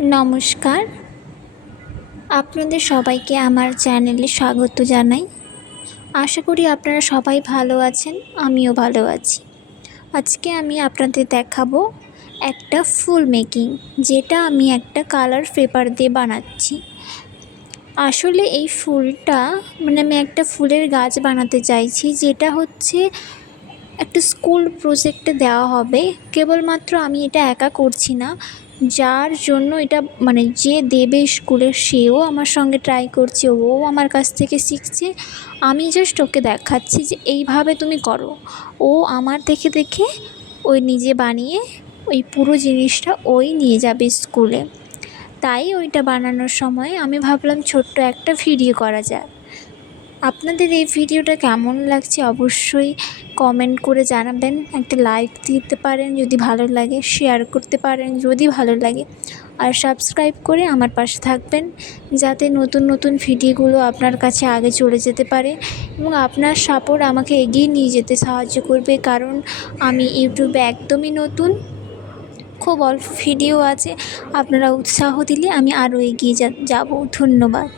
নমস্কার, আপনাদের সবাইকে আমার চ্যানেলে স্বাগত জানাই। আশা করি আপনারা সবাই ভালো আছেন, আমিও ভালো আছি। আজকে আমি আপনাদের দেখাবো একটা ফুল মেকিং, যেটা আমি একটা কালার পেপার দিয়ে বানাচ্ছি। আসলে এই ফুলটা আমি একটা ফুলের গাছ বানাতে চাইছি, যেটা হচ্ছে একটা স্কুল প্রজেক্টে দেওয়া হবে। কেবলমাত্র আমি এটা একা করছি না, যার জন্য এটা যে দেবে স্কুলে সেও আমার সঙ্গে ট্রাই করছে, ও আমার কাছ থেকে শিখছে। আমি জাস্ট ওকে দেখাচ্ছি যে এইভাবে তুমি করো। ও আমার দেখে দেখে ওই নিজে বানিয়ে ওই পুরো জিনিসটা ওই নিয়ে যাবে স্কুলে। তাই ওইটা বানানোর সময় আমি ভাবলাম ছোট্ট একটা ভিডিও করা যায়। আপনাদের এই ভিডিওটা কেমন লাগছে অবশ্যই কমেন্ট করে জানাবেন। একটা লাইক দিতে পারেন যদি ভালো লাগে, শেয়ার করতে পারেন যদি ভালো লাগে, আর সাবস্ক্রাইব করে আমার পাশে থাকবেন, যাতে নতুন নতুন ভিডিওগুলো আপনার কাছে আগে চলে যেতে পারে। এবং আপনার সাপোর্ট আমাকে এগিয়ে নিয়ে যেতে সাহায্য করবে, কারণ আমি ইউটিউবে একদমই নতুন, খুব অল্প ভিডিও আছে। আপনারা উৎসাহ দিলে আমি আরও এগিয়ে যাব। ধন্যবাদ।